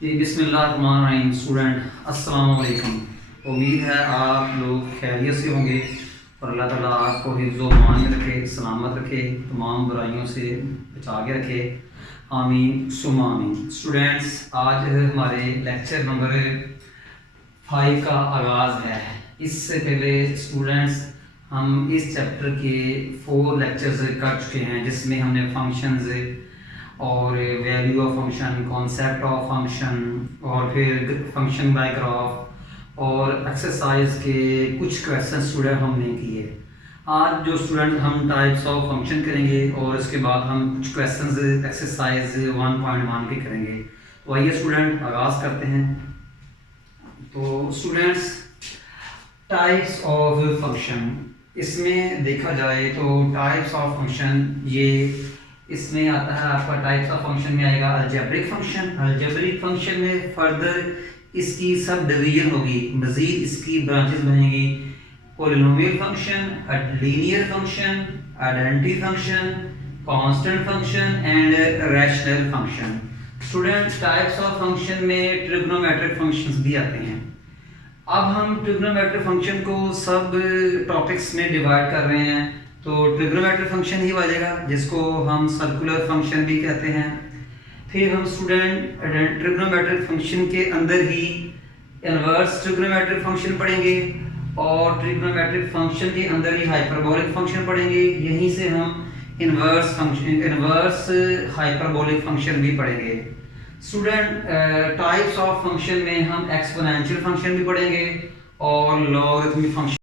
जी बिस्मिल्लाहिर्रहमानिर्रहीम। स्टूडेंट अस्सलाम वालेकुम। उम्मीद है आप लोग खैरियत से होंगे और अल्लाह ताला आपको हिफ्ज़ व मान में रखे, सलामत रखे, तमाम बुराइयों से बचा के रखे। आमीन सुम्मा आमीन। स्टूडेंट्स, आज हमारे लेक्चर नंबर 5 का आगाज़ है। इससे पहले स्टूडेंट्स हम इस चैप्टर के 4 लेक्चर्स कर चुके हैं, जिसमें हमने फंक्शंस और value of function, concept of function और फिर फंक्शन बाय ग्राफ और एक्सरसाइज के कुछ क्वेश्चन स्टूडेंट हमने किए। आज जो स्टूडेंट हम टाइप्स ऑफ फंक्शन करेंगे और इसके बाद हम कुछ क्वेश्चंस एक्सरसाइज 1.1 के करेंगे। तो आइए स्टूडेंट आगाज़ करते हैं। तो स्टूडेंट्स, टाइप्स ऑफ फंक्शन, इसमें देखा जाए तो टाइप्स ऑफ फंक्शन ये इसमें आता है आपका टाइप्स ऑफ फंक्शन में आएगा अलजेब्रिक फंक्शन। अलजेब्रिक फंक्शन में फर्दर इसकी सब डिवीजन होगी, मजीद इसकी ब्रांचेस बनेंगी। Polynomial function, linear function, identity function, constant function and rational function. Student, types of function में ट्रिग्नोमेट्रिक फंक्शंस भी आते हैं। अब हम ट्रिग्नोमेट्रिक फंक्शन को सब टॉपिक्स में डिवाइड कर रहे हैं, तो ट्रिग्नोमेट्रिक फंक्शन ही बचेगा, जिसको हम सर्कुलर फंक्शन भी कहते हैं। फिर हम स्टूडेंट ट्रिग्नोमेट्रिक फंक्शन के अंदर ही इनवर्स ट्रिग्नोमेट्रिक फंक्शन पढ़ेंगे और ट्रिग्नोमेट्रिक फंक्शन के अंदर ही हाइपरबोलिक फंक्शन पढ़ेंगे। यहीं से हम इनवर्स हाइपरबोलिक फंक्शन भी पढ़ेंगे। स्टूडेंट, टाइप्स ऑफ फंक्शन में हम एक्सपोनेंशियल फंक्शन भी पढ़ेंगे और लॉगरिथमिक फंक्शन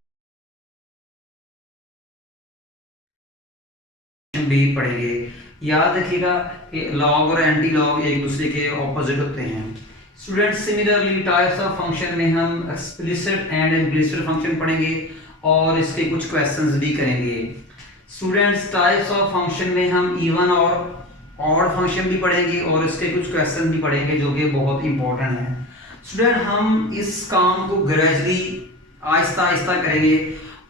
भी पढ़ेंगे। याद रखिएगा कि लॉग और एंटी लॉग एक दूसरे के ऑपोजिट होते हैं। Student, similarly types of function में हम एक्सप्लिसिट एंड इम्प्लिसिट फंक्शन पढ़ेंगे और इसके कुछ क्वेश्चंस भी करेंगे। स्टूडेंट्स, टाइप्स ऑफ फंक्शन में हम इवन और ऑड फंक्शन भी पढ़ेंगे और इसके कुछ क्वेश्चन भी पढ़ेंगे जो कि बहुत इंपॉर्टेंट है। स्टूडेंट, हम इस काम को ग्रेजुअली आहिस्ता आहिस्ता करेंगे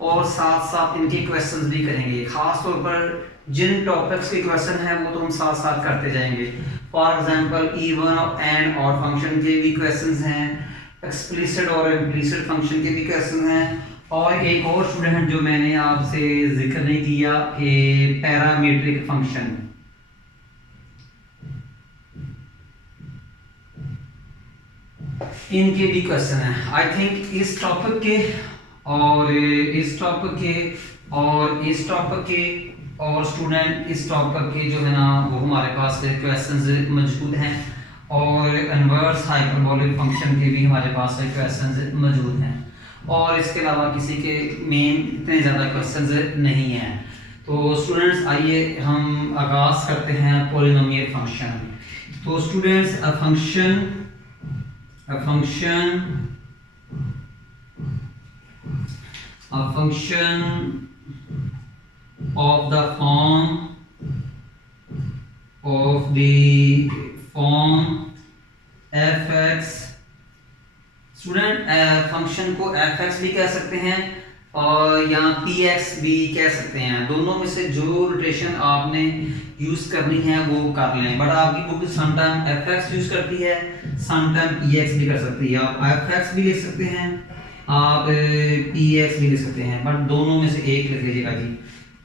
और साथ साथ इनके क्वेश्चंस भी करेंगे। खास तौर पर जिन टॉपिक्स के क्वेश्चन हैं वो तो हम साथ साथ करते जाएंगे। For example even and odd function के भी क्वेश्चंस हैं, एक्सप्लिसिट और इम्प्लिसिट फंक्शन के भी क्वेश्चन हैं, और एक और स्टूडेंट जो मैंने आपसे जिक्र नहीं किया कि पैरामीट्रिक फंक्शन, इनके भी क्वेश्चन हैं। आई थिंक इस टॉपिक के और इस टॉपिक के और इस टॉपिक के और स्टूडेंट इस टॉपिक के जो है ना वो हमारे पास क्वेश्चंस मौजूद हैं और इनवर्स हाइपरबोलिक फंक्शन के भी हमारे पास क्वेश्चंस मौजूद हैं, और इसके अलावा किसी के मेन इतने ज़्यादा क्वेश्चंस नहीं हैं। तो स्टूडेंट्स, आइए हम आगाज़ करते हैं पॉलिनोमियल फंक्शन। तो students, a function of the form fx, student function को fx भी कह सकते हैं और यहाँ px भी कह सकते हैं। दोनों में से जो रोटेशन आपने यूज करनी है वो कर लें, बट आपकी बुक समटाइम fx यूज करती है, समटाइम px भी कर सकती है। आप fx भी लिख सकते हैं, आप px भी लिख सकते हैं, बट दोनों में से एक लिख लीजिएगा जी।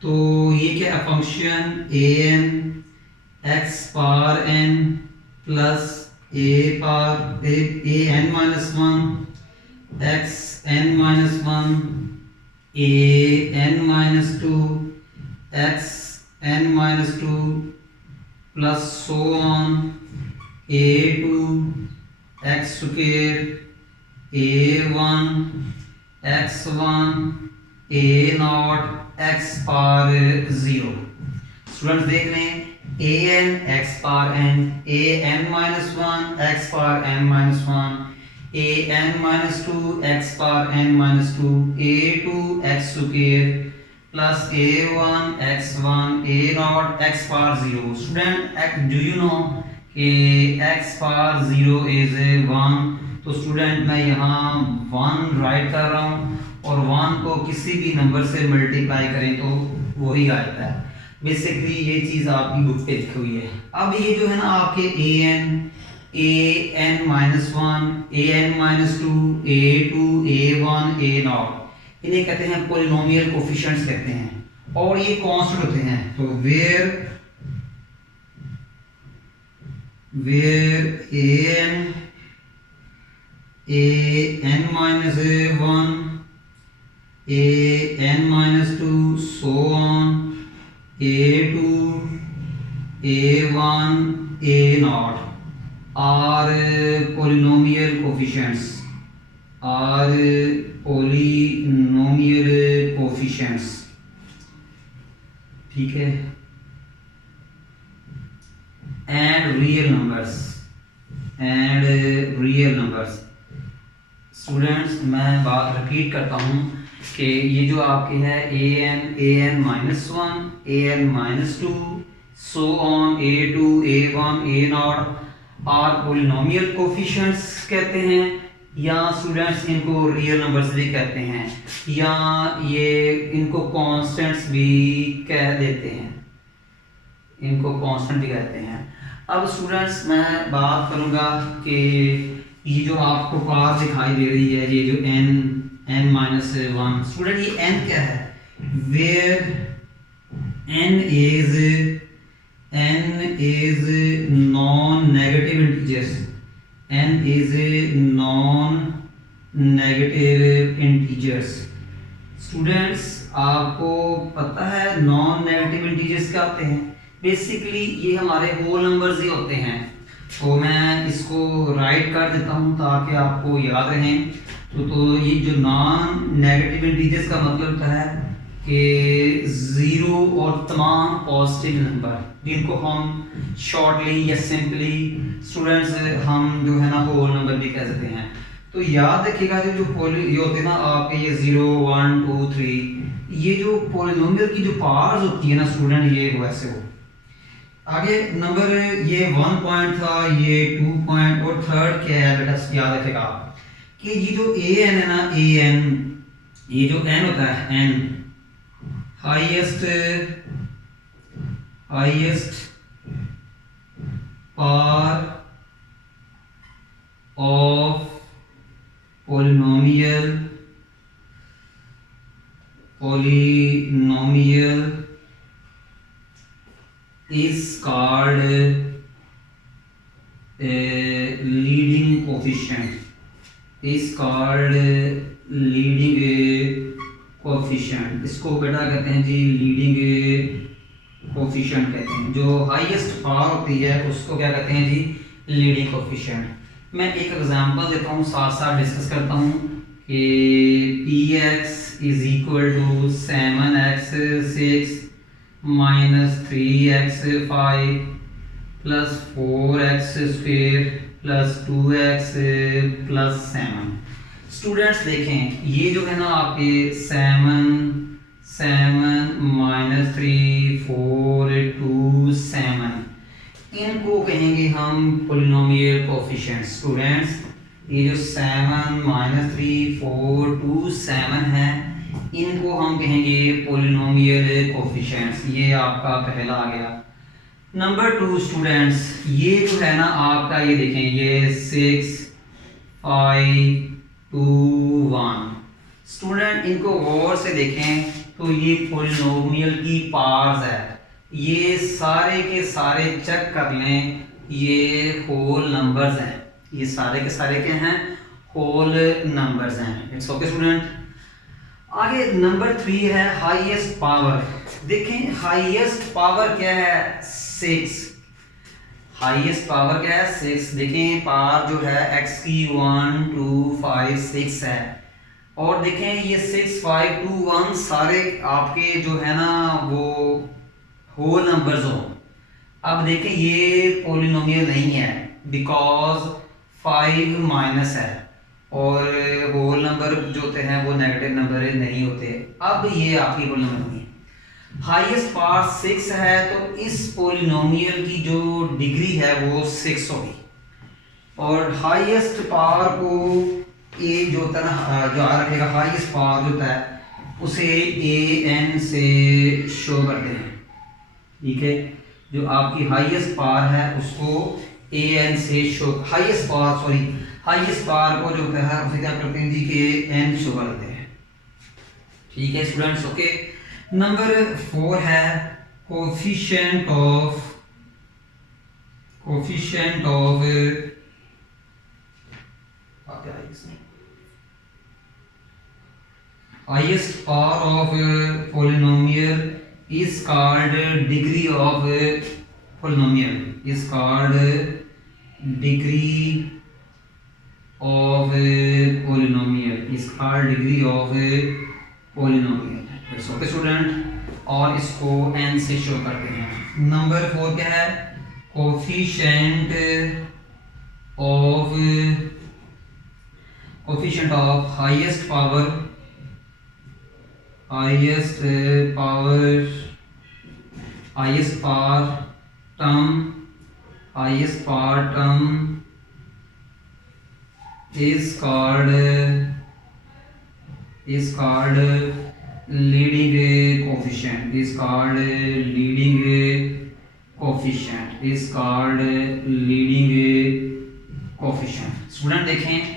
तो ये क्या है, function an x power n plus a n minus 1 x n minus 1 a n minus 2 x n minus 2 plus so on a2 x square a1 x1 a0 x power 0। Students देख लें, an x power n, a n minus 1 x power n minus 1, a n minus 2 x power n minus 2, a2 x square plus a1 x1 a0 x power 0। Student, do you know कि x power 0 is 1, तो student मैं यहाँ 1 right कर रहा हूँ और 1 को किसी भी नंबर से मल्टीप्लाई करें तो वही आता है। बेसिकली ये चीज़ आपकी बुक पे लिखी हुई है। अब ये जो है ना आपके an an-1, an-2, a2, a1, a0, इन्हें कहते हैं पोलिनोमियल कोफिशिएंट्स कहते हैं, और ये कांस्टेंट होते हैं। तो where an-1, an-2, so on, a2, a1, a0 are polynomial coefficients, ठीक है। and real numbers, स्टूडेंट्स मैं बात रिपीट करता हूँ कि ये जो आपके है an-1, an-2, so on, a2, a1, a0 are polynomial coefficients कहते हैं, या स्टूडेंट्स इनको रियल नंबर्स भी कहते हैं, या ये इनको कांस्टेंट्स भी कह देते हैं, इनको कांस्टेंट भी कहते हैं। अब स्टूडेंट्स मैं बात करूंगा कि ये जो आपको पार दिखाई दे रही है, ये जो n-1 स्टूडेंट, ये n क्या है? Where n is non-negative integers, students आपको पता है नॉन नेगेटिव इंटीजर्स क्या होते हैं? बेसिकली ये हमारे होल नंबर्स ही होते हैं। तो मैं इसको राइट कर देता हूँ ताकि आपको याद रहें। तो ये जो नॉन नेगेटिव इंटीजर्स का मतलब होता है कि जीरो और तमाम पॉजिटिव नंबर, जिनको हम शॉर्टली या सिंपली स्टूडेंट्स हम जो है ना होल नंबर भी कह सकते हैं। तो याद रखिएगा जो ये होते हैं ना आपके, ये 0, 1, 2, 3, ये जो पोलिनोमियल की जो पार्ट्स होती है ना स्टूडेंट, ये वैसे हो। आगे नंबर ये 1 पॉइंट था, ये 2 पॉइंट, और थर्ड क्या है बेटा याद रखेगा कि ये जो an है ना, an, ये जो n होता है n, highest power of polynomial is called leading coefficient, इसको बेटा कहते हैं जी लीडिंग कोफिशिएंट कहते हैं। जो हाईएस्ट पावर होती है उसको क्या कहते हैं जी? Leading coefficient. मैं एक एग्जांपल देता हूँ, साथ साथ डिस्कस करता हूँ कि px is equal to 7x6 minus 3x5 plus 4x square plus 2x plus 7। Students देखें ये जो है ना आपके 7 minus 3 4 2 7, इनको कहेंगे हम पोलिनोमियल कोफिशिएंट्स। स्टूडेंट्स ये जो 7 minus 3 4 2 7 है, इनको हम कहेंगे पोलिनोमियल कोफिशिएंट्स। ये आपका पहला आ गया। नंबर 2 स्टूडेंट्स, ये जो है ना आपका, ये देखें ये 6 5 2 1, स्टूडेंट इनको गौर से देखें तो ये पोलिनोमियल की पार्ट्स है। ये सारे के सारे चेक कर लें, ये होल नंबर्स हैं, ये सारे के सारे क्या हैं? होल नंबर्स हैं। It's okay student. आगे नंबर 3 है हाईएस्ट पावर। देखें हाईएस्ट पावर क्या है? 6। हाईएस्ट पावर क्या है? 6। देखें पावर जो है x की 1 2 5 6 है, और देखें ये 6 5 2 1 सारे आपके जो है ना वो होल नंबर्स हो। अब देखें ये पोलिनोमियल नहीं है बिकॉज 5 माइनस है, और होल नंबर जो होते हैं वो नेगेटिव नंबर नहीं होते। अब ये आपकी होल नंबर नहीं है। हाईएस्ट पावर 6 है, तो इस पोलिनोमियल की जो डिग्री है वो 6 होगी, और हाईएस्ट पावर को ए जो होता है ना, जो आ रखेगा हाईएस्ट पावर जो होता है उसे an से शो करते हैं। ठीक है, जो आपकी हाईएस्ट पावर है उसको ए एन से शो हाईएस्ट पावर को जो होता है उसे क्या करते हैं जी के एन शो करते हैं। ठीक है स्टूडेंट्स, ओके। नंबर 4 है coefficient of highest power of polynomial is called degree of polynomial is called degree of polynomial is called degree of polynomial। It's okay student, और इसको n से शो करते हैं। नंबर 4 क्या है, coefficient of highest power term is called leading coefficient student देखें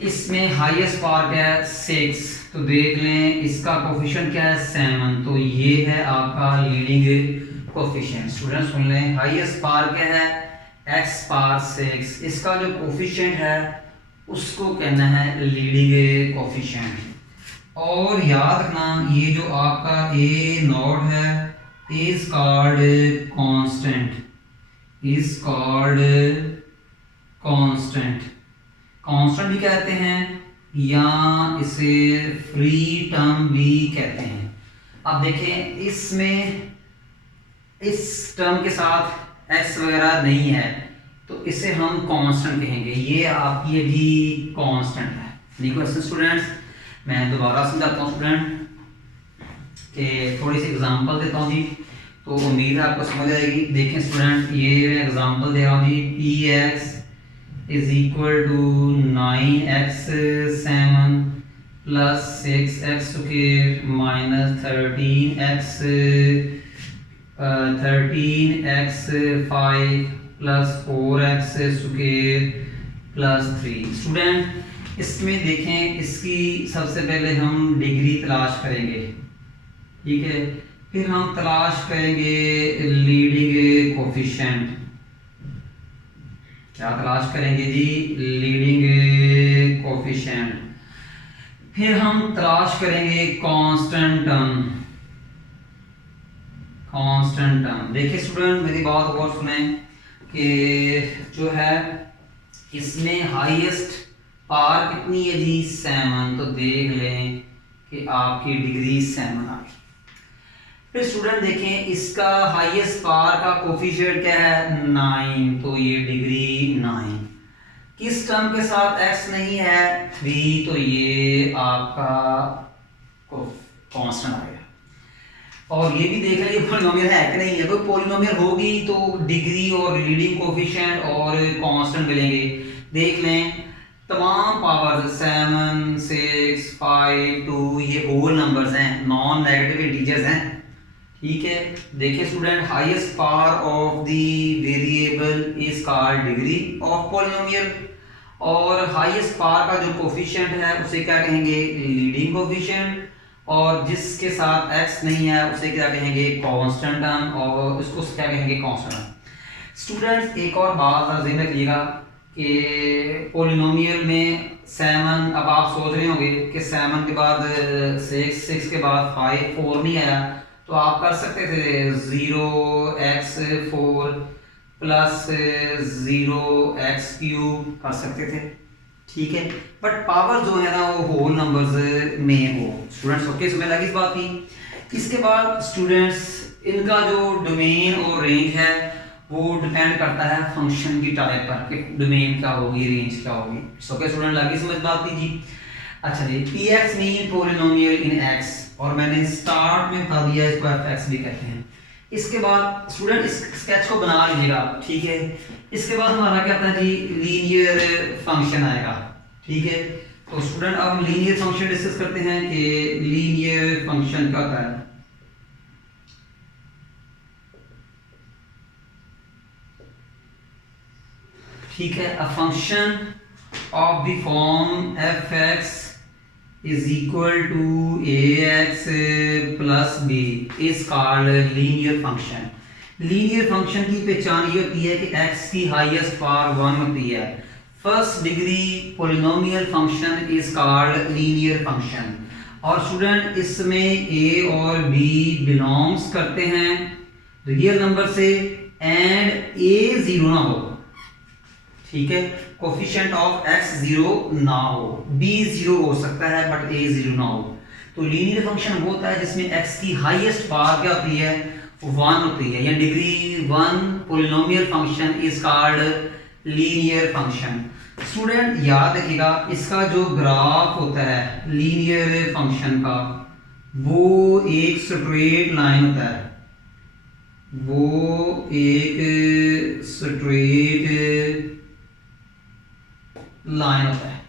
इसमें highest power क्या है 6, तो देख लें इसका कोफिशिएंट क्या है 7, तो ये है आपका लीडिंग कोफिशिएंट। स्टूडेंट सुन लें, हाईएस्ट पावर क्या है x पावर 6, इसका जो कोफिशिएंट है उसको कहना है लीडिंग कोफिशिएंट। और याद रखना ये जो आपका a नॉट है इज कॉल्ड कांस्टेंट भी कहते हैं या इसे फ्री टर्म भी कहते हैं। अब देखें इसमें इस टर्म के साथ x वगैरह नहीं है तो इसे हम कांस्टेंट कहेंगे, ये आपकी भी कांस्टेंट है। देखो स्टूडेंट्स मैं दोबारा समझाता हूँ स्टूडेंट कि थोड़ी सी एग्जांपल देता हूँ जी, तो उम्मीद है आपको समझ आएगी। देखें स्टूडेंट ये एग्जांपल दे रहा हूँ जी, px is equal to 9x7 plus 6x square minus 13x5 plus 4x square plus 3। Student इसमें देखें इसकी सबसे पहले हम डिग्री तलाश करेंगे, ठीक है, फिर हम तलाश करेंगे लीडिंग कोफिशिएंट। क्या तलाश करेंगे जी, लीडिंग कोफिशिएंट। फिर हम तलाश करेंगे कांस्टेंट टर्म। देखिए स्टूडेंट मेरी बात और सुने कि जो है इसमें हाईएस्ट पावर कितनी है जी 7, तो देख लें कि आपकी डिग्री 7 आ गई। फिर स्टूडेंट देखें इसका हाईएस्ट पावर का कोफिशिएंट क्या है 9, तो ये डिग्री 9। किस टर्म के साथ x नहीं है 3, तो ये आपका कांस्टेंट आएगा। और ये भी देख लें ये पॉलिनोमियल है कि नहीं है, तो पॉलिनोमियल होगी तो डिग्री और लीडिंग कोफिशिएंट और कांस्टेंट मिलेंगे। देख लें तमाम पावर 7, 6, 5, 2 ये होल नंबर्स हैं, नॉन नेगेटिव इंटीजर्स हैं, ठीक है। देखिए student highest power of the variable is called degree of polynomial, और हाईएस्ट पावर का जो कोफिशिएंट है उसे क्या कहेंगे लीडिंग कोफिशिएंट, और जिसके साथ x नहीं है उसे क्या कहेंगे कांस्टेंट टर्म, और उसको क्या कहेंगे कांस्टेंट। स्टूडेंट्स एक और बात ध्यान रखिएगा कि पॉलिनोमियल में 7, अब आप सोच रहे होंगे कि 7 के बाद 6 के बाद 5, 4 नहीं आया, तो आप कर सकते थे 0x4 प्लस 0x³ कर सकते थे, ठीक है। बट पावर जो है ना वो होल नंबर्स में हो। स्टूडेंट्स ओके समझ लगी इस बात की। इसके बाद स्टूडेंट्स इनका जो डोमेन और रेंज है वो डिपेंड करता है फंक्शन की टाइप पर कि डोमेन क्या होगी रेंज क्या होगी। ओके स्टूडेंट लगी समझ बात की जी। अच्छा जी px मीन पॉलिनोमियल इन x, और मैंने स्टार्ट में बता दिया इसको fx भी कहते हैं। इसके बाद स्टूडेंट इस स्केच को बना लीजिएगा, ठीक है। इसके बाद हमारा क्या आता है जी लीनियर फंक्शन आएगा, ठीक है। तो स्टूडेंट अब हम लीनियर फंक्शन डिस्कस करते हैं कि लीनियर फंक्शन क्या होता है। ठीक है, a function of the form F X is equal to A X plus B is called linear function. Linear function की पहचान ये होती है कि x की हाईएस्ट पावर 1 होती है। First degree polynomial function is called linear function. और स्टूडेंट इसमें a और b बिलोंग्स करते हैं रियल नंबर से एंड a जीरो ना हो, ठीक है, कोफिशिएंट ऑफ x जीरो ना हो, b जीरो हो सकता है बट a जीरो ना हो। तो लीनियर फंक्शन वो होता है जिसमें x की हाईएस्ट पावर क्या होती है, 1 होती है, या degree 1 polynomial function is called linear function. Student याद रखिएगा, इसका जो ग्राफ होता है लीनियर फंक्शन का वो एक स्ट्रेट लाइन होता है, वो एक स्ट्रेट लाइन होता है,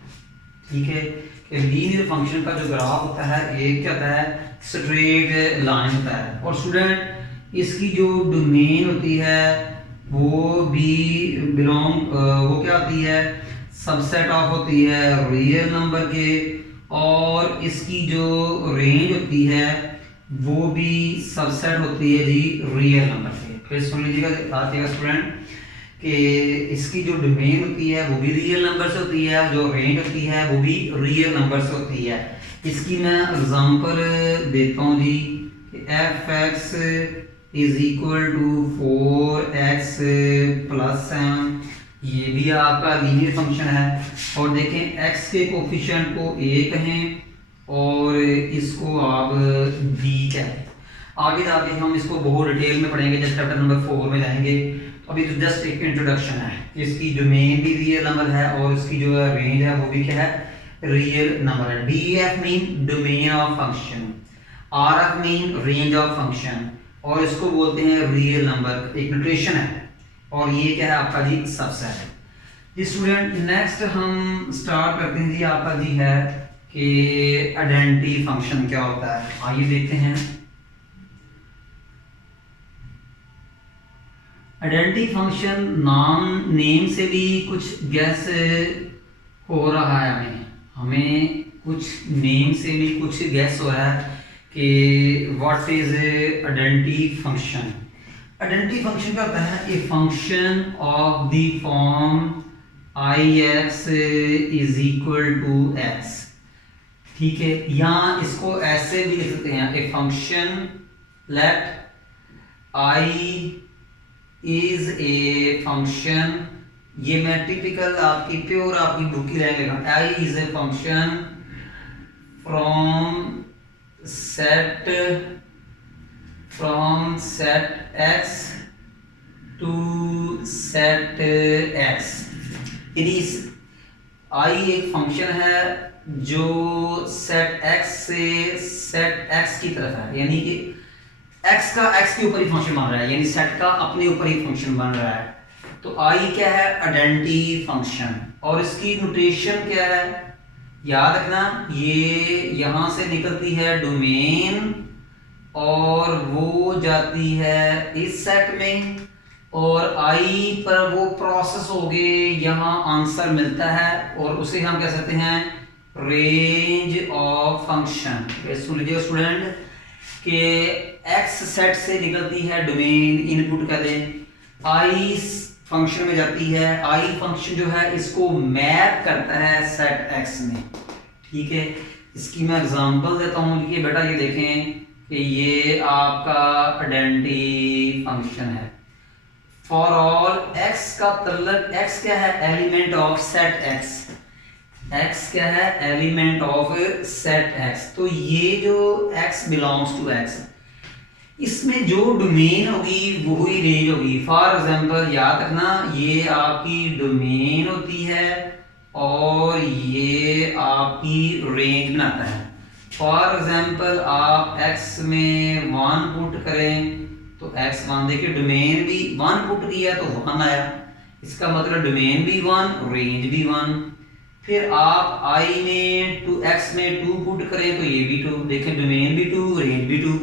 ठीक है, कि लीनियर फंक्शन का जो ग्राफ होता है एक क्या होता है, स्ट्रेट लाइन होता है। और स्टूडेंट इसकी जो डोमेन होती है वो भी वो क्या होती है, सबसेट ऑफ होती है रियल नंबर के, और इसकी जो रेंज होती है वो भी सबसेट होती है जी रियल नंबर के। फिर सुन लीजिएगा आइएगा स्टूडेंट कि इसकी जो डोमेन होती है वो भी रियल नंबर से होती है, जो रेंज होती है वो भी रियल नंबर से होती है। इसकी मैं एग्जांपल देता हूँ जी कि F X is equal to 4x plus 7, ये भी आपका लीनियर फंक्शन है। और देखें x के कोफिशिएंट को a कहें और इसको आप b कहें। आगे जाके हम इसको बहुत डिटेल में पढ़ेंगे जब चैप्टर नंबर 4 में जाएंगे। तो अभी तो जस्ट एक इंट्रोडक्शन है, इसकी डोमेन भी रियल नंबर है और इसकी जो रेंज है वो भी क्या है, रियल नंबर है। DEF mean domain of function, RF mean range of function, और इसको बोलते हैं रियल नंबर, एक नोटेशन है। और ये क्या है आपका जी, सबसेट है जी। स्टूडेंट नेक्स्ट हम स्टार्ट करते हैं जी, आपका जी है कि आइडेंटिटी फंक्शन क्या होता है। आइए देखते हैं। आइडेंटिटी फंक्शन नेम से भी कुछ गैस हो रहा है, हमें कुछ नेम से भी कुछ गैस हो रहा है कि what is identity function. Identity function क्या होता है, a function of the form ix is equal to x, ठीक है, या इसको ऐसे भी लिख सकते हैं, a function let i is a function, ये मैं टिपिकल आपकी प्योर आपकी बुक की लैंग्वेज में, i is a function from set x to set x। यानी i एक फंक्शन है जो set x से set x की तरफ है, यानी कि x का x के ऊपर ही फंक्शन बन रहा है, यानी set का अपने ऊपर ही फंक्शन बन रहा है। तो i क्या है, आइडेंटिटी फंक्शन, और इसकी नोटेशन क्या है, याद रखना, ये यहां से निकलती है डोमेन और वो जाती है इस सेट में, और आई पर वो प्रोसेस हो गए, यहाँ आंसर मिलता है और उसे हम कह सकते हैं रेंज ऑफ फंक्शन। सुन लीजिए स्टूडेंट कि एक्स सेट से निकलती है डोमेन, इनपुट कर दें, आई फंक्शन में जाती है, आई फंक्शन जो है इसको मैप करता है सेट एक्स में, ठीक है। इसकी मैं एग्जांपल देता हूँ कि बेटा ये देखें कि ये आपका आइडेंटिटी फंक्शन है। फॉर ऑल x का तल्लक, x क्या है, element of set x, x क्या है, एलिमेंट ऑफ सेट x। तो ये जो x बिलोंग्स टू x, इसमें जो डोमेन होगी वो ही रेंज होगी। फॉर एग्जांपल याद रखना, ये आपकी डोमेन होती है और ये आपकी रेंज बनाता है। फॉर एग्जांपल आप x में 1 पुट करें तो x1, देखिए डोमेन भी 1 पुट किया तो 1 आया, इसका मतलब डोमेन भी 1 रेंज भी 1। फिर आप i में x में 2 पुट करें तो ये भी 2, देखें डोमेन भी 2 रेंज भी 2।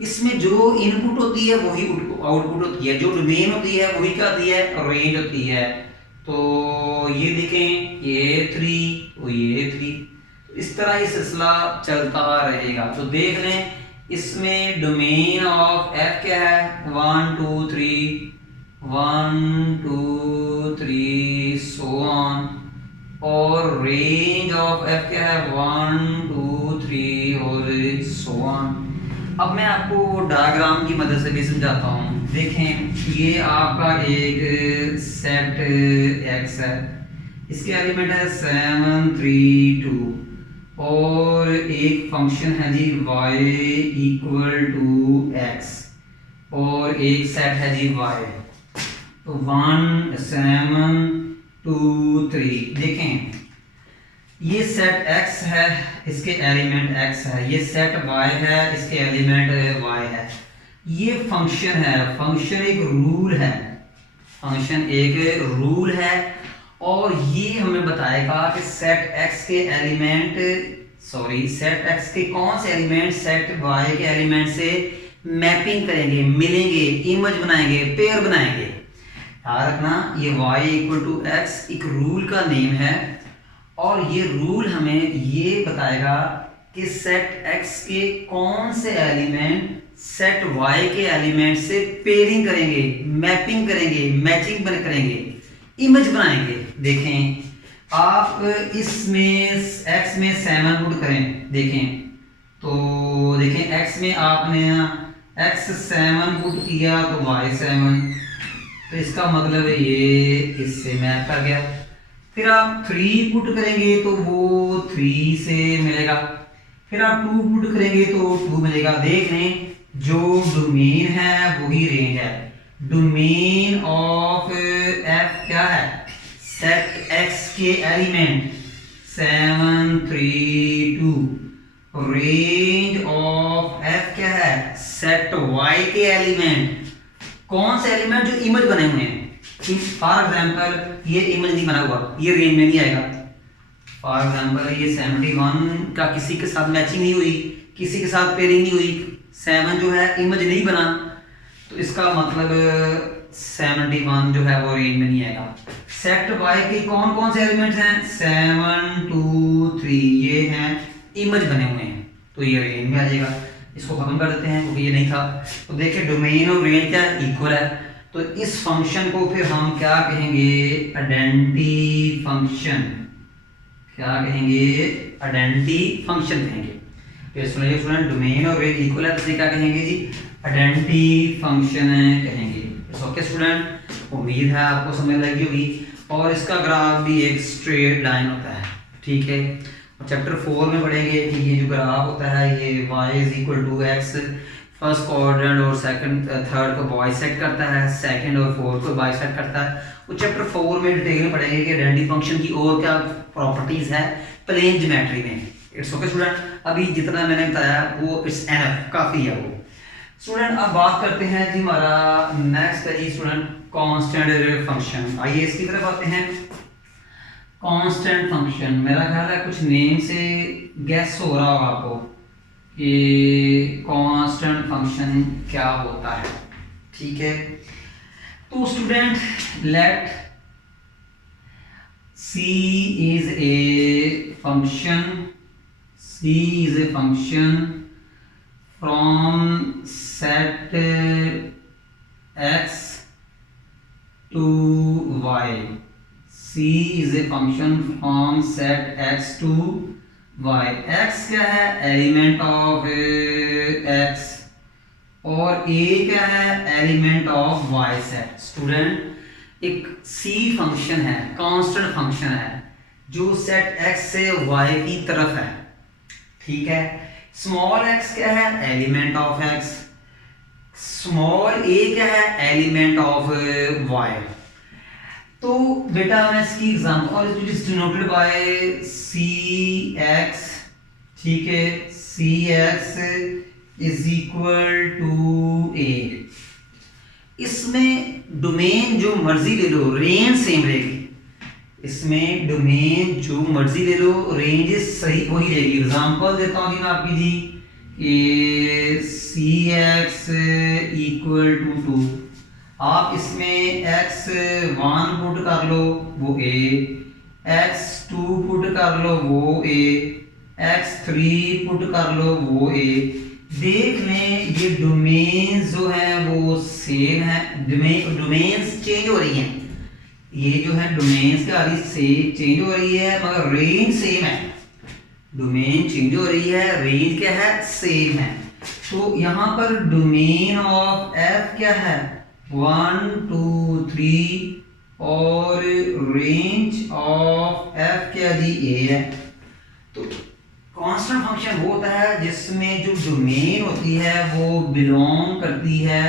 इसमें जो इनपुट होती है वही आउटपुट होती है, जो डोमेन होती है वही क्या होती है, रेंज होती है। तो ये देखें ये A3 तो ये A3, तो इस तरह ये सिलसिला चलता रहेगा। तो देख लें इसमें डोमेन ऑफ F क्या है 1 2 3 1 2 3 सो ऑन, और रेंज ऑफ F क्या है 1 2 3 और सो ऑन। अब मैं आपको डायग्राम की मदद से भी समझाता हूँ। देखें ये आपका एक सेट X है, इसके एलिमेंट है 7 3 2, और एक फंक्शन है जी y इक्वल टू x, और एक सेट है जी y। तो 1 7 2 3 देखें ये सेट x है, इसके एलिमेंट x है, ये सेट y है, इसके एलिमेंट y है। ये फंक्शन है, फंक्शन एक रूल है, फंक्शन एक रूल है, और ये हमें बताएगा कि सेट x के एलिमेंट सेट x के कौन से एलिमेंट सेट y के एलिमेंट से मैपिंग करेंगे, मिलेंगे, इमेज बनाएंगे, पेयर बनाएंगे। याद रखना ये y इक्वल टू x एक रूल का नेम है, और ये रूल हमें ये बताएगा कि सेट x के कौन से एलिमेंट सेट y के एलिमेंट से पेयरिंग करेंगे, मैपिंग करेंगे, मैचिंग करेंगे, इमेज बनाएंगे। देखें आप इसमें x में 7 पुट करें, देखें तो देखें x में आपने x 7 पुट किया तो y 7, तो इसका मतलब है ये इससे मैच कर गया। फिर आप 3 पुट करेंगे तो वो 3 से मिलेगा, फिर आप 2 पुट करेंगे तो 2 मिलेगा। देख लें जो डोमेन है वही रेंज है। डोमेन ऑफ F क्या है सेट X के एलिमेंट 7 3 2, रेंज ऑफ F क्या है सेट Y के एलिमेंट, कौन से एलिमेंट जो इमेज बने हुए हैं। फॉर एग्जांपल ये इमेज नहीं बना हुआ, ये रेंज में नहीं आएगा। फॉर एग्जांपल ये 71 का किसी के साथ मैचिंग नहीं हुई, किसी के साथ पेयरिंग नहीं हुई, 7 जो है इमेज नहीं बना, तो इसका मतलब 71 जो है वो रेंज में नहीं आएगा। सेट Y के कौन कौन से एलिमेंट्स हैं 7 2 3, ये हैं इमेज बने हुए हैं, तो ये रेंज में आ जाएगा। इसको खत्म कर देते हैं क्योंकि ये नहीं था। तो देखिए डोमेन और रेंज क्या इक्वल है, तो इस फंक्शन को फिर हम क्या कहेंगे आइडेंटिटी फंक्शन, क्या कहेंगे आइडेंटिटी फंक्शन कहेंगे। फिर सुनिए स्टूडेंट डोमेन और रेंज इक्वल है तो क्या कहेंगे जी आइडेंटिटी फंक्शन कहेंगे। ओके स्टूडेंट उम्मीद है आपको समझ लगी होगी, और इसका ग्राफ भी एक स्ट्रेट लाइन होता है, ठीक है। चैप्टर 4 में पढ़ेंगे कि ये जो ग्राफ होता है ये y is equal to x, first quadrant और सेकंड थर्ड को y सेट करता है, सेकंड और फोर्थ को y सेट करता है। वो चैप्टर 4 में डिटेल में पढ़ेंगे कि आइडेंटिटी फंक्शन की और क्या प्रॉपर्टीज है प्लेन ज्योमेट्री में। इट्स ओके स्टूडेंट, अभी जितना मैंने बताया वो इट्स एनफ काफी है वो। स्टूडेंट अब बात करते हैं जी हमारा नेक्स्ट है जी स्टूडेंट कांस्टेंट फंक्शन। आइए इसकी तरफ आते हैं। कांस्टेंट फंक्शन मेरा ख्याल है कुछ नेम से गैस हो रहा होगा आपको कि कांस्टेंट फंक्शन क्या होता है, ठीक है। तो student let C is a function, C is a function from set x to y. C is a function from set x to y. x क्या है एलिमेंट ऑफ x, और a क्या है element of y set. Student एक C function है, constant function है जो set x से y की तरफ है, ठीक है। स्मॉल x क्या है element of x, small a क्या है एलिमेंट ऑफ y। तो बेटा मैं इसकी एग्जांपल और it is denoted by cx, ठीक है, cx is equal to a। इसमें डोमेन जो मर्जी ले लो रेंज सेम रहेगी, इसमें डोमेन जो मर्जी ले लो रेंज सही वही रहेगी। एग्जांपल देता हूँ मैं आपकी जी कि cx इक्वल टू 2, आप इसमें x1 पुट कर लो वो a, x2 पुट कर लो वो a, x3 पुट कर लो वो a। देख लें ये डोमेन्स जो है वो सेम है, डोमेन्स चेंज हो रही हैं, ये जो है डोमेन्स क्या रही से चेंज हो रही है मगर रेंज सेम है। डोमेन चेंज हो रही है, रेंज क्या है सेम है। तो यहाँ पर डोमेन ऑफ f क्या है 1 2 3 और रेंज ऑफ f क्या जी a है। तो कांस्टेंट फंक्शन वो होता है जिसमें जो डोमेन होती है वो बिलोंग करती है,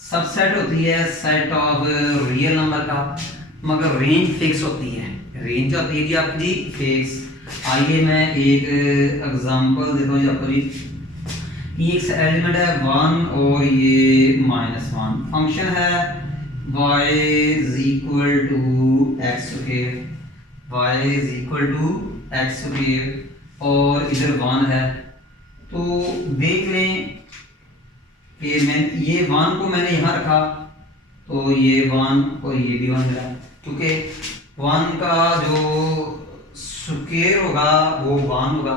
सबसेट होती है सेट ऑफ रियल नंबर का, मगर रेंज फिक्स होती है। रेंज होती है कि आपकी फिक्स। आइए मैं एक एग्जांपल देता हूँ आपको जी। ये एक एलिमेंट है 1 और ये -1, फंक्शन है y is equal to x square, y is equal to x square और इधर 1 है। तो देख लें कि मैं ये 1 को मैंने यहाँ रखा तो ये 1 और ये भी 1 मिला, क्योंकि 1 का जो स्क्वायर होगा वो 1 होगा।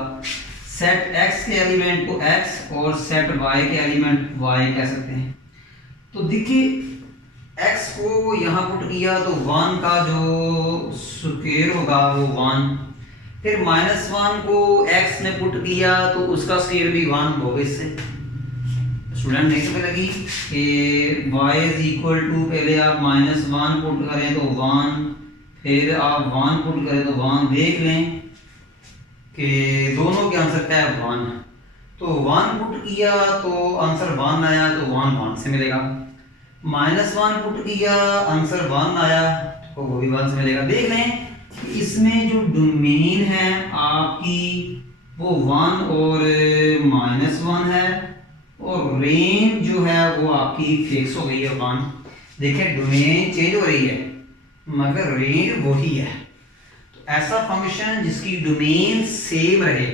सेट x के एलिमेंट को x और सेट y के एलिमेंट y कह सकते हैं। तो देखिए x को यहाँ पुट किया तो 1 का जो स्क्वायर होगा वो 1, फिर -1 को x में पुट किया तो उसका स्क्वायर भी 1 होगा। इससे स्टूडेंट देख सकते लगी कि y इज इक्वल टू पहले आप -1 पुट करें तो 1, फिर आप 1 पुट करें तो 1। देख लें कि दोनों के आंसर क्या है 1। तो 1 पुट किया तो आंसर 1 आया तो 1 1 से मिलेगा, -1 पुट किया आंसर 1 आया तो वो भी 1 से मिलेगा। देख लें कि इसमें जो डोमेन है आपकी वो 1 और -1 है और रेंज जो है वो आपकी फिक्स हो गई है 1। देखिए डोमेन चेंज हो रही है मगर रेंज वही है। तो ऐसा फंक्शन जिसकी डोमेन सेम रहे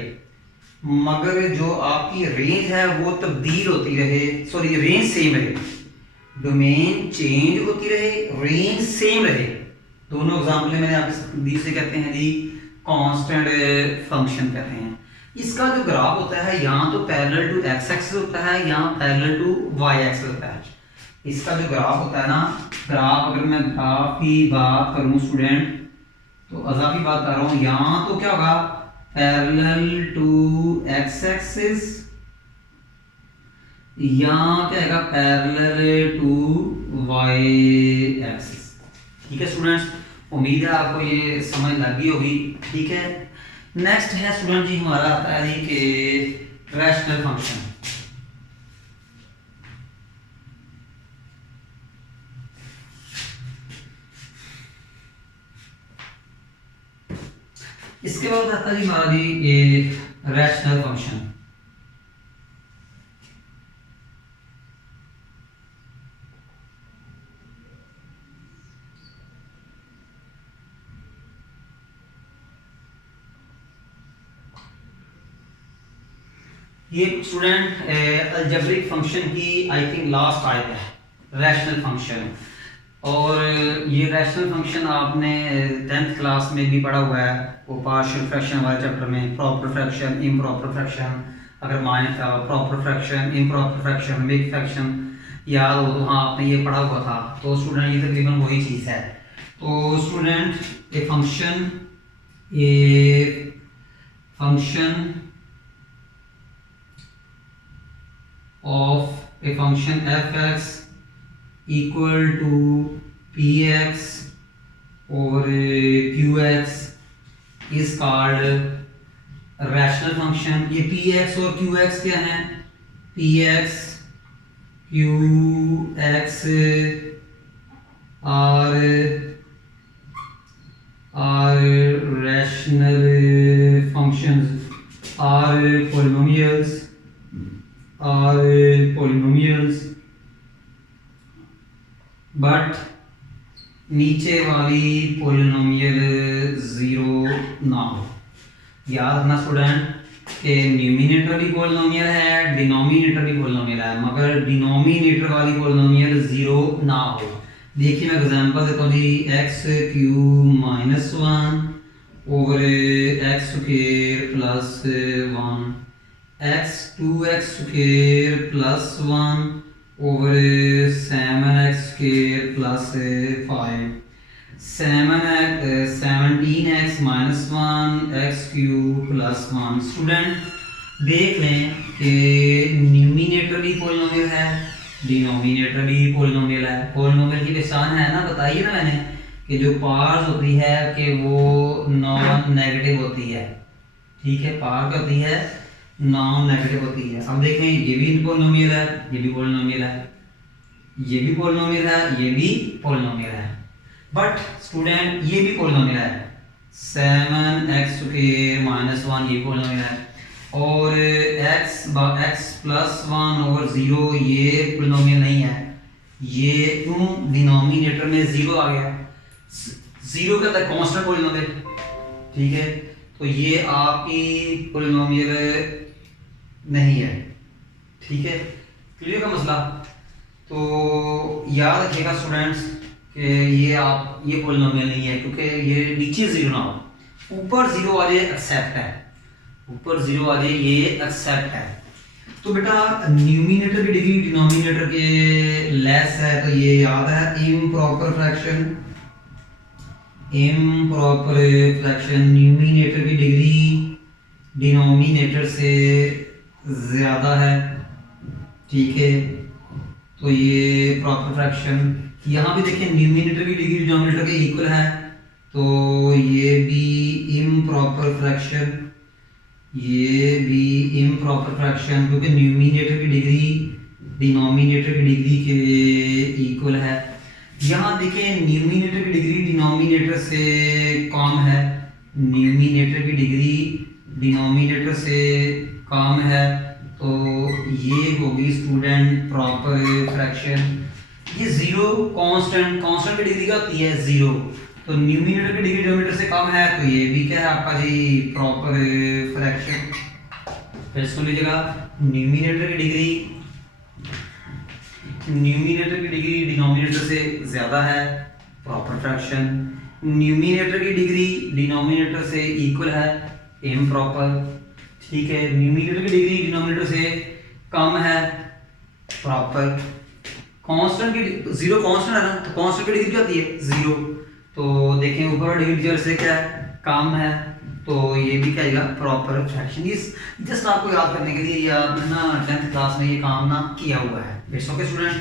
मगर जो आपकी रेंज है वो तब्दील होती रहे, सॉरी रेंज सेम रहे, डोमेन चेंज होती रहे रेंज सेम रहे। दोनों एग्जाम्पल मैंने आपके दी से कहते हैं जी कांस्टेंट फंक्शन कहते हैं। इसका जो ग्राफ होता है यहाँ तो पैरेलल टू x एक्सिस होता है, यहाँ पैरेलल टू y एक्सिस होता है। इसका जो ग्राफ होता है ना, ग्राफ अगर मैं ग्राफ की बात करूँ स्टूडेंट तो अजाफी बात कर रहा हूँ, यहाँ तो क्या होगा पैरेलल टू x एक्सिस, यहाँ क्या है पैरेलल टू y एक्सिस। ठीक है स्टूडेंट्स, उम्मीद है आपको ये समझ लग गई होगी। ठीक है, नेक्स्ट है स्टूडेंट जी हमारा आता है जी कि रैशनल फंक्शन। इसके बाद आता है जी हमारा जी ये रैशनल फंक्शन। ये स्टूडेंट अलजेब्रिक फंक्शन की आई थिंक लास्ट आयत है रैशनल फंक्शन। और ये रैशनल फंक्शन आपने 10th क्लास में भी पढ़ा हुआ है, वो पार्शियल फ्रैक्शन वाले चैप्टर में, प्रॉपर फ्रैक्शन इम्प्रॉपर फ्रैक्शन, अगर माने proper fraction improper fraction mix fraction याद हो तो हाँ आपने ये पढ़ा हुआ था। तो स्टूडेंट ये तकरीबन वही चीज़ है। तो student a function of a function fx equal to px or qx is called rational function। ये px और qx क्या है, px qx are rational functions, are polynomials, but नीचे वाली पोलिनोमियल 0 ना हो। याद रखना स्टूडेंट, कि न्यूमिनेटर भी पॉलिनोमियल है, डिनोमिनेटर भी पॉलिनोमियल है, मगर डिनोमिनेटर वाली पॉलिनोमियल ज़ीरो ना हो। देखिए मैं एग्जांपल देता हूँ जी, X cube minus one over X square plus one, X two X square plus one over seven X square plus five, 17x minus one X cube plus one. Student देख लें कि न्यूमिनेटर भी polynomial है, denominator भी polynomial है। Polynomial की पहचान है ना, बताइए ना मैंने, कि जो पार्ट्स होती है कि वो नॉन नेगेटिव होती है। ठीक है, पार्ट होती है नॉन नेगेटिव होती है। अब देखें ये भी पॉलिनोमियल है, ये भी पॉलिनोमियल है, ये भी पॉलिनोमियल है, ये भी पॉलिनोमियल है। बट स्टूडेंट ये भी पॉलिनोमियल है, 7x स्क्वायर माइनस वन ये पॉलिनोमियल है, और x plus one over zero ये पॉलिनोमियल नहीं है। ये क्यों? डिनोमिनेटर में ज़ीरो आ गया, ज़ीरो का था कांस्टेंट पॉलिनोमियल। ठीक है, तो ये आपकी पॉलिनोमियल नहीं है। ठीक है, क्लियर का मसला। तो याद रखिएगा स्टूडेंट्स कि ये पॉलिनोमियल नहीं है, क्योंकि ये नीचे ज़ीरो ना हो, ऊपर ज़ीरो आ जाए एक्सेप्ट है, ऊपर ज़ीरो आ जाए ये एक्सेप्ट है। तो बेटा न्यूमिनेटर की डिग्री डिनोमिनेटर के लेस है, तो ये याद है improper fraction, improper fraction numerator की डिग्री डिनोमिनेटर से ज़्यादा है। ठीक है, तो ये प्रॉपर फ्रैक्शन। यहाँ भी देखें न्यूमिनेटर की डिग्री डिनोमिनेटर के इक्वल है, तो ये भी इम्प्रॉपर फ्रैक्शन, ये भी इम्प्रॉपर फ्रैक्शन, क्योंकि न्यूमिनेटर की डिग्री डिनोमिनेटर की डिग्री के इक्वल है। यहाँ देखें न्यूमिनेटर की डिग्री डिनोमिनेटर से कम है, न्यूमिनेटर की डिग्री डिनोमिनेटर से कम है, तो ये होगी स्टूडेंट प्रॉपर फ्रैक्शन। ये ज़ीरो कांस्टेंट, कांस्टेंट की डिग्री क्या होती है? ज़ीरो। तो न्यूमिनेटर की डिग्री डिनोमिनेटर से कम है, तो ये भी क्या है आपका जी? Proper fraction. फिर इसको लीजिएगा, न्यूमिनेटर की डिग्री डिनोमिनेटर से ज़्यादा है, प्रॉपर फ्रैक्शन। न्यूमिनेटर की डिग्री डिनोमिनेटर से इक्वल है, इम्प्रॉपर। ठीक है, न्यूमिनेटर की डिग्री डिनोमिनेटर से कम है, प्रॉपर। कांस्टेंट की ज़ीरो कांस्टेंट है ना, तो कांस्टेंट की डिग्री क्या होती है? ज़ीरो। तो देखें ऊपर डिग्री ज़ीरो से क्या है? कम है, तो ये भी क्या आएगा? Proper fraction. इस जस्ट आपको याद करने के लिए, या आपने ना 10th क्लास में ये काम ना किया हुआ है। It's okay student.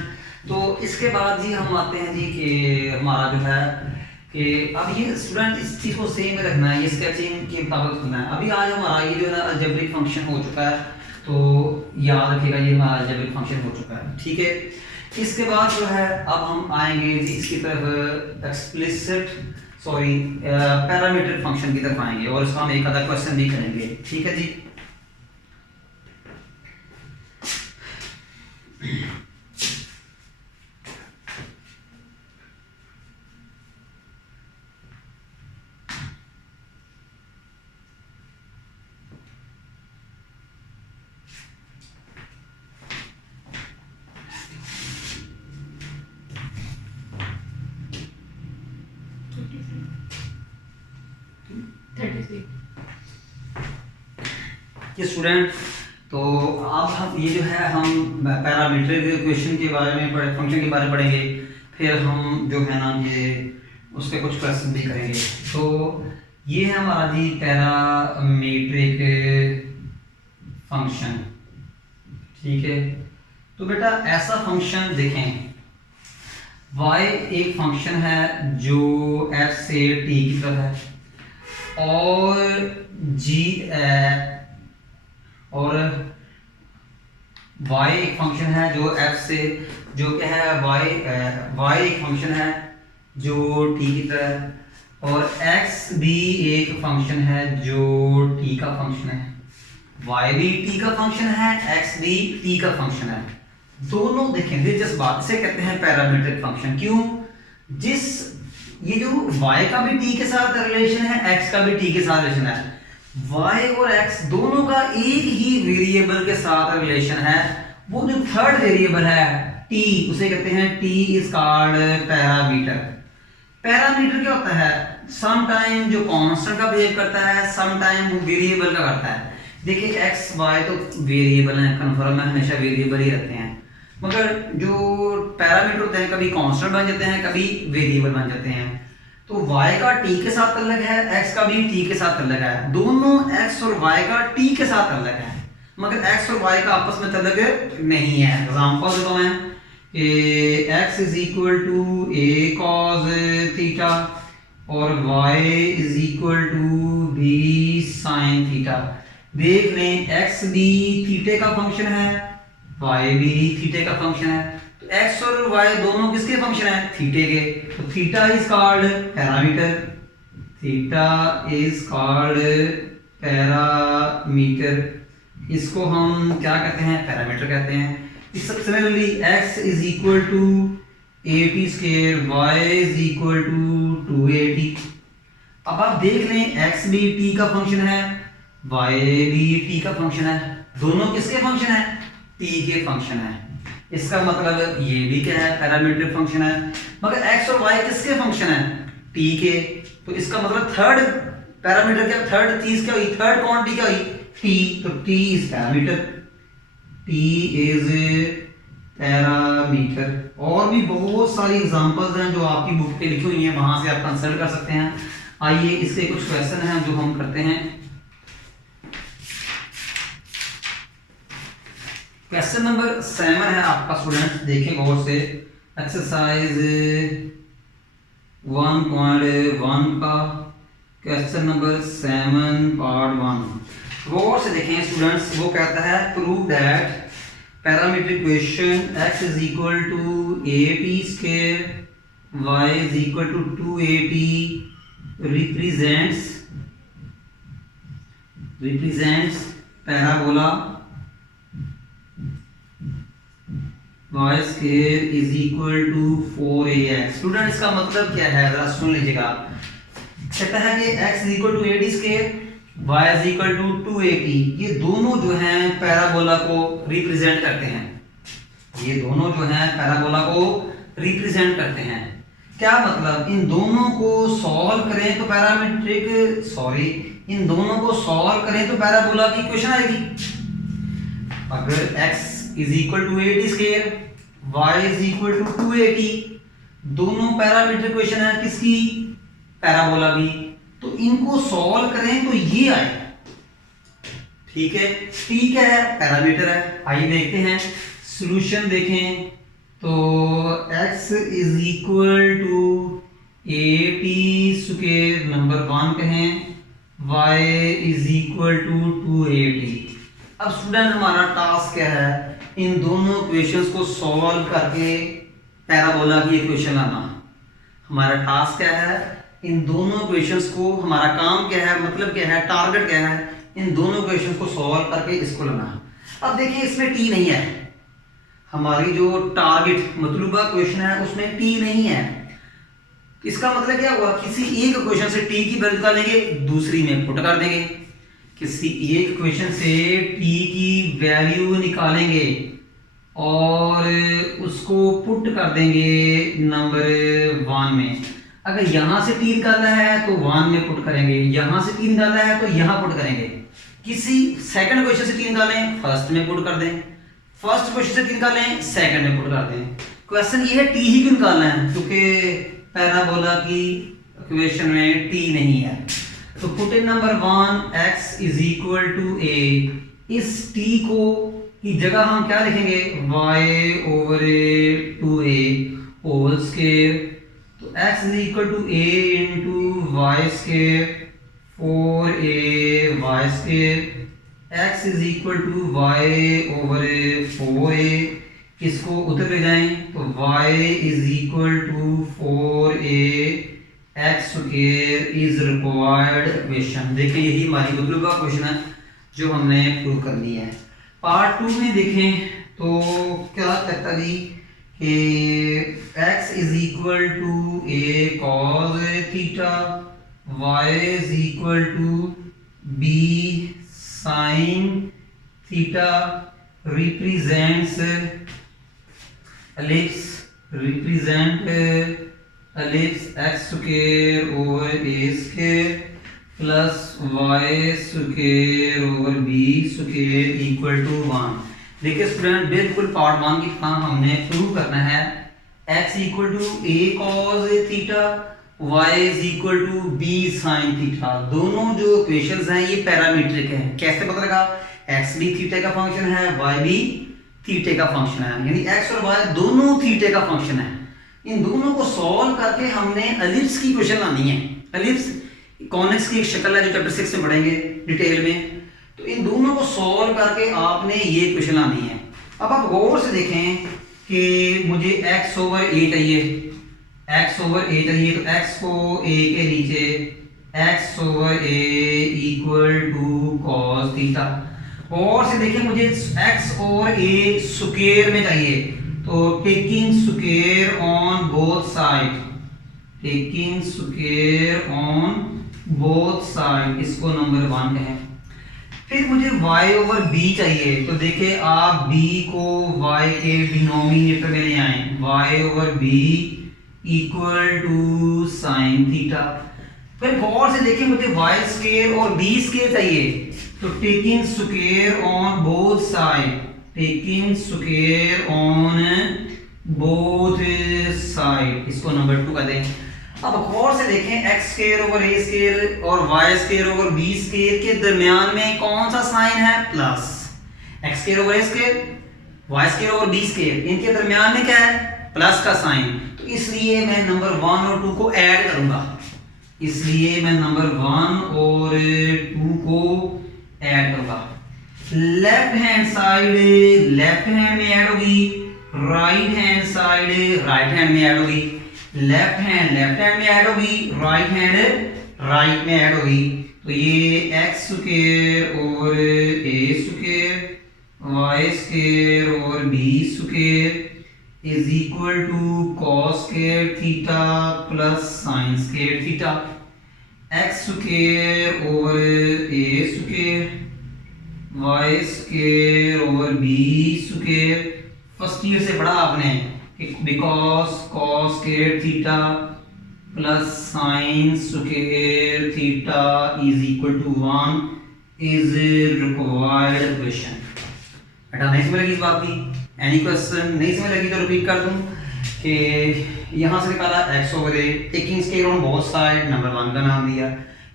तो इसके बाद जी हम आते हैं जी कि हमारा जो है कि अब ये स्टूडेंट इस चीज़ को सेम रखना है, ये स्केचिंग के मुताबिक करना है। अभी आज हमारा ये जो है ना अलजेब्रिक फंक्शन हो चुका है, तो याद रखिएगा ये हमारा अलजेब्रिक फंक्शन हो चुका है। ठीक है, इसके बाद जो है अब हम आएंगे जी इसकी तरफ पैरामीट्रिक फंक्शन की तरफ आएंगे, और इसका हम एक आधा क्वेश्चन भी करेंगे। ठीक है जी। ये स्टूडेंट, तो अब हम ये जो है हम पैरामीट्रिक क्वेश्चन के बारे में फंक्शन के बारे में पढ़ेंगे, फिर हम जो है ना ये उसके कुछ क्वेश्चन भी करेंगे। तो ये है हमारा जी पैरामीट्रिक फंक्शन। ठीक है, तो बेटा ऐसा फंक्शन देखें, y एक फंक्शन है जो f से t की तरफ है, और y एक फंक्शन है जो f से, जो क्या है y एक फंक्शन है जो t की तरह है, और x भी एक फंक्शन है जो t का फंक्शन है। y भी t का फंक्शन है, x भी t का फंक्शन है। दोनों देखें, दिलचस्प बात, इसे कहते हैं पैरामीट्रिक फंक्शन। क्यों? ये जो y का भी t के साथ रिलेशन है, x का भी t के साथ रिलेशन है, y और x दोनों का एक ही वेरिएबल के साथ रिलेशन है, वो जो थर्ड वेरिएबल है t, उसे कहते हैं t is called parameter. Parameter क्या होता है? सम टाइम जो कांस्टेंट का बिहेव करता है, सम टाइम वो वेरिएबल का करता है। देखिए x y तो वेरिएबल हैं, कन्फर्म है, हमेशा वेरिएबल ही रहते हैं, मगर जो पैरामीटर होते हैं कभी कांस्टेंट बन जाते हैं, कभी वेरिएबल बन जाते हैं। तो y का t के साथ अलग है, x का भी t के साथ अलग है, दोनों x और y का t के साथ अलग है, मगर x और y का आपस में अलग नहीं है। एग्जांपल देता हूं मैं कि x is equal to a cos theta और y is equal to b sin theta. देख लें x भी थीटे का फंक्शन है, y भी थीटे का फंक्शन है, तो x और y दोनों किसके फंक्शन है? थीटे के। तो theta is called parameter, theta is called parameter, इसको हम क्या कहते हैं? पैरामीटर कहते हैं। Similarly x is equal to 80 square, y is equal to 280। अब आप देख लें x भी t का फंक्शन है, y भी t का फंक्शन है, दोनों किसके फंक्शन है? t के फंक्शन है। इसका मतलब ये भी क्या है? पैरामीट्रिक फंक्शन है, मगर x और y किसके फंक्शन है? t के। तो इसका मतलब थर्ड पैरामीटर क्या, थर्ड चीज क्या हुई? थर्ड क्वांटिटी क्या हुई? t। तो t is parameter, t is parameter. और भी बहुत सारी एग्जांपल्स हैं जो आपकी बुक पे लिखी हुई हैं, वहां से आप कंसल्ट कर सकते हैं। आइए इसके कुछ क्वेश्चन हैं जो हम करते हैं। क्वेश्चन नंबर 7 है आपका, स्टूडेंट देखें गौर से, एक्सरसाइज 1.1 का क्वेश्चन नंबर 7 पार्ट 1। गौर से देखें स्टूडेंट्स, वो कहता है prove that parametric equation x is equal to 80 square y is equal to 280 represents parabola y square is equal to 4ax। Student इसका मतलब क्या है, जरा सुन लीजिएगा। कहता है कि x is equal to 80 square, y is equal to 280, ये दोनों जो हैं पैराबोला को रिप्रेजेंट करते हैं, ये दोनों जो हैं पैराबोला को रिप्रेजेंट करते हैं। क्या मतलब? इन दोनों को सॉल्व करें तो इन दोनों को सॉल्व करें तो पैराबोला की इक्वेशन आएगी। अगर x is equal to 80 square, y is equal to 280, दोनों पैरामीटर इक्वेशन है किसकी? पैराबोला की। तो इनको सॉल्व करें तो ये आए, ठीक है। t क्या है? पैरामीटर है। आइए देखते हैं सॉल्यूशन देखें तो x is equal to 80 square number 1 कहें, y इज इक्वल टू 280। अब स्टूडेंट हमारा टास्क क्या है? इन दोनों इक्वेशंस को सॉल्व करके पैराबोला की इक्वेशन लाना। हमारा टास्क क्या है? इन दोनों इक्वेशंस को, हमारा काम क्या है, मतलब क्या है, टारगेट क्या है? इन दोनों इक्वेशंस को सॉल्व करके इसको लाना। अब देखिए इसमें t नहीं है, हमारी जो टारगेट मतलूबा क्वेश्चन है उसमें t नहीं है। इसका मतलब क्या हुआ? किसी एक इक्वेशन से t की वैल्यू निकालेंगे, दूसरी में पुट कर देंगे। किसी एक इक्वेशन से t की वैल्यू निकालेंगे और उसको पुट कर देंगे नंबर 1 में। अगर यहां से t निकालना है तो 1 में पुट करेंगे, यहां से t निकालना है तो यहां पुट करेंगे। किसी सेकंड क्वेश्चन से t निकालें, फर्स्ट में पुट कर दें, फर्स्ट क्वेश्चन से t निकालें, सेकंड में पुट कर दें। क्वेश्चन ये है t ही क्यों निकालना है, क्योंकि पैराबोला की इक्वेशन में t नहीं है। तो put in number 1 x is equal to a, इस t को की जगह हम क्या लिखेंगे? y over 2a whole square. तो x is equal to a into Y square 4a y square, x is equal to y over 4a। इसको उधर ले जाएं तो y is equal to 4a x square is required equation. देखिए यही हमारी मतलूबा question है जो हमने प्रूव करनी है। पार्ट 2 में देखें तो क्या कहता जी कि x is equal to a cos theta, y is equal to B sine theta represents ellipse X square over A square plus Y square over B square equal to 1। देखिए स्टूडेंट, बिल्कुल part 1 की तरह हमने prove करना है x equal to A cos theta y is equal to B sine theta. दोनों जो equations हैं ये पैरामीट्रिक हैं। कैसे पता लगा? x भी थीटा का फंक्शन है, y भी थीटे का फंक्शन है, यानी x और y दोनों थीटे का फंक्शन है। इन दोनों को सॉल्व करके हमने एलिप्स की इक्वेशन लानी है। एलिप्स कॉनिक्स की एक शक्ल है जो चैप्टर 6 में पढ़ेंगे डिटेल में। तो इन दोनों को सॉल्व करके आपने ये इक्वेशन लानी है। अब आप गौर से देखें कि मुझे x ओवर a चाहिए, x ओवर a चाहिए, तो x को a के नीचे x over a equal to cos theta. और से देखिए मुझे x ओवर a स्क्वायर में चाहिए, तो taking square on both side, taking square on both side, इसको नंबर 1 कहें। फिर मुझे y ओवर b चाहिए, तो देखिए आप b को y के डिनोमिनेटर में ले आए, y over b equal to sine theta. फिर गौर से देखिए मुझे y स्क्वायर और b स्क्वायर चाहिए, तो taking square on both side, taking square on both side, इसको नंबर 2 कहते हैं। अब गौर से देखें x square over a square और y square over b square के दरमियान में कौन सा साइन है? Plus. x square over a square, y square over b square, इनके दरमियान में क्या है? प्लस का साइन। तो इसलिए मैं नंबर 1 और 2 को ऐड करूंगा, इसलिए मैं नंबर 1 और 2 को ऐड करूंगा। Left hand side left hand में ऐड होगी, right hand side right hand में ऐड होगी। लेफ्ट हैंड लेफ्ट हैंड में ऐड होगी, राइट हैंड राइट में ऐड होगी। तो ये x square over a square, y square over b square is equal to cos square theta plus sin square theta. x square over a square, y square over b square, first year से पढ़ा आपने because cos square theta plus sin square theta is equal to 1 is required equation. बेटा नहीं समझ लगी इस बात की? एनी क्वेश्चन नहीं समझ लगी तो रिपीट कर दूं कि यहां से निकाला x over a taking square on both side, number 1 का नाम दिया।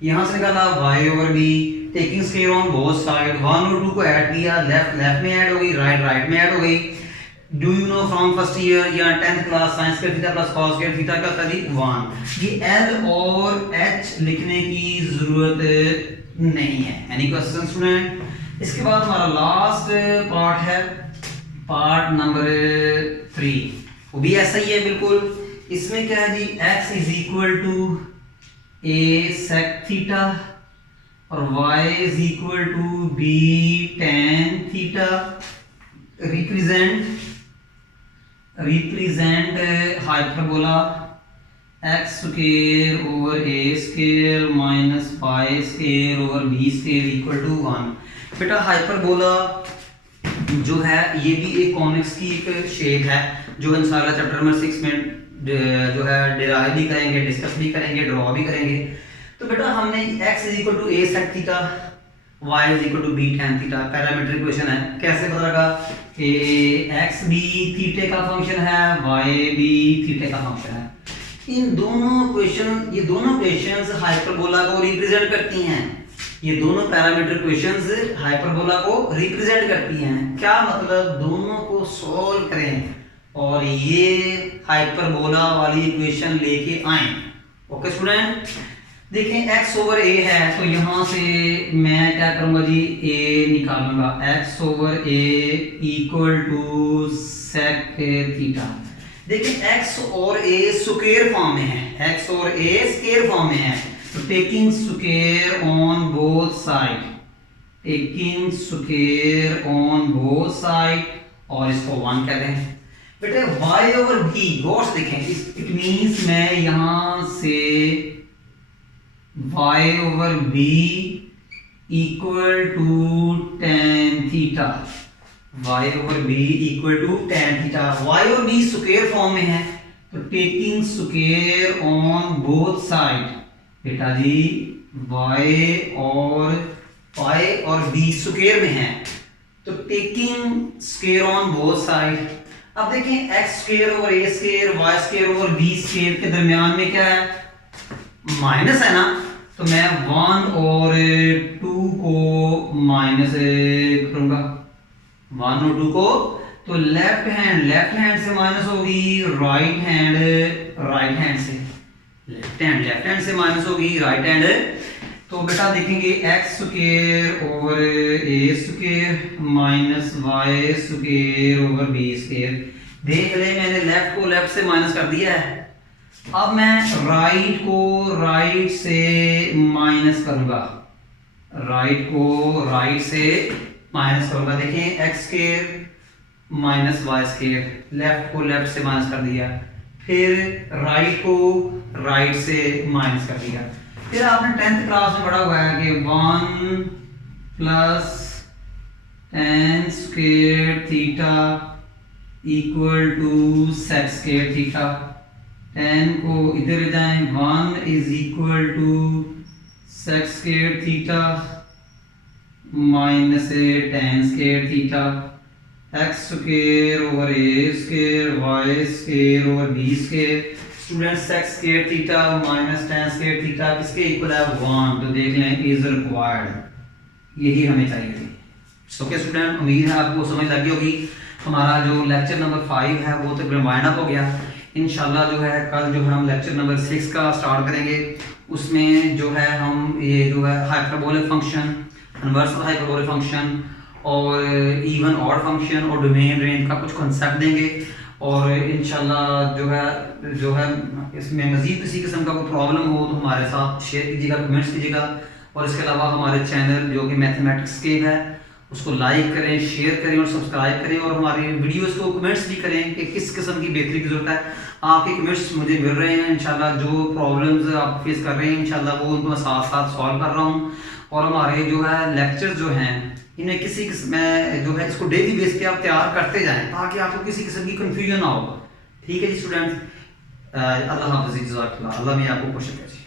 यहां से निकाला y over b taking square on both side, 1 और 2 को ऐड किया, लेफ्ट लेफ्ट में ऐड हो गई, राइट राइट में ऐड हो गई। Do you know from first year या 10th class sine square theta plus cos square theta का करीब 1। ये l और h लिखने की जरूरत नहीं है। Any question student? इसके बाद हमारा लास्ट पार्ट है, पार्ट नंबर 3, वो भी ऐसा ही है बिल्कुल। इसमें क्या है जी? x is equal to a sec theta और y is equal to b tan theta. Represent hyperbola x square over a square minus y square over b square equal to 1। बेटा हाइपरबोला जो है ये भी एक कॉनिक्स की एक shape है जो इंशाल्लाह चैप्टर नंबर 6 में जो है डिराइव भी करेंगे, डिस्कस भी करेंगे, ड्रॉ भी करेंगे। तो बेटा हमने x is equal to a sec theta, y is equal to b tan theta parametric equation है। कैसे पता लगा कि x भी थीटे का फंक्शन है, y भी थीटे का फंक्शन है। इन दोनों इक्वेशन, ये दोनों इक्वेशंस हाइपरबोला को रिप्रेजेंट करती हैं। ये दोनों पैरामीट्रिक इक्वेशंस हाइपरबोला को रिप्रेजेंट करती हैं। क्या मतलब? दोनों को सॉल्व करें और ये हाइपरबोला वाली इक्वेशन लेके आए। Okay student? देखें x ओवर a है तो यहां से मैं क्या करूंगा जी? a निकालूंगा, x over a equal to sec theta. देखिए x और a स्क्वायर फॉर्म में है, x और a स्क्वायर फॉर्म में है, तो taking square on both side, taking square on both side और इसको 1 कहते हैं। बेटे y ओवर b गौर से देखें, इट मींस मैं यहां से y over b equal to tan theta, y over B equal to tan theta. y और b स्क्वायर फॉर्म में है तो taking square on both side, बेटा जी y और b स्क्वायर में है तो taking square on both side. अब देखें x square over a square, y square over b square के दरमियान में क्या है, माइनस है ना, तो मैं 1 और 2 को माइनस करूंगा, 1 और 2 को, तो लेफ्ट हैंड से माइनस होगी, राइट हैंड से, लेफ्ट हैंड से माइनस होगी, राइट हैंड। तो बेटा देखेंगे X square over A square minus Y square over B square. देख ले मैंने लेफ्ट को लेफ्ट से माइनस कर दिया है, अब मैं राइट को राइट से माइनस करूंगा, राइट को राइट से माइनस करूंगा। देखें X square minus Y square, left को लेफ्ट से माइनस कर दिया, फिर राइट को राइट से माइनस कर दिया। फिर आपने 10th क्लास में पढ़ा हुआ है कि 1 plus tan square theta equal to sec square theta. 10 को इधर ले जाएं, 1 is equal to sec square theta minus tan square theta, X square over A square Y square over B square. Student sec square theta minus tan square theta किसके equal है, 1, तो देख लें is required, यही हमें चाहिए थी। Okay student, उम्मीद है आपको समझ लगी होगी। हमारा जो लेक्चर नंबर 5 है वो तो वाइंड अप हो गया। इंशाल्लाह जो है कल जो है हम लेक्चर नंबर 6 का स्टार्ट करेंगे। उसमें जो है हम ये जो है hyperbolic function, inverse hyperbolic function और इवन ऑड फंक्शन और डोमेन रेंज का कुछ कॉन्सेप्ट देंगे। और इंशाल्लाह जो है इसमें मज़ीद किसी किस्म का कोई प्रॉब्लम हो तो हमारे साथ शेयर कीजिएगा, कमेंट्स कीजिएगा। और इसके अलावा हमारे चैनल जो कि मैथमेटिक्स के है उसको लाइक करें, शेयर करें और सब्सक्राइब करें, और हमारी वीडियोस को कमेंट्स भी करें कि किस किस्म की बेहतरी की ज़रूरत है। आपके कमेंट्स मुझे मिल रहे हैं, इंशाल्लाह जो प्रॉब्लम्स आप फेस कर रहे हैं इंशाल्लाह वो उनको मैं साथ साथ सॉल्व कर रहा हूँ। और हमारे जो है लेक्चर जो हैं इन्हें किसी किस्म में जो है इसको डेली बेस पे आप तैयार करते जाएं ताकि आपको किसी किस्म की कन्फ्यूजन ना हो। ठीक है जी स्टूडेंट्स, अल्लाह हाफ़िज़, जज़ाकल्लाह, अल्लाह में आपको खुश रखे।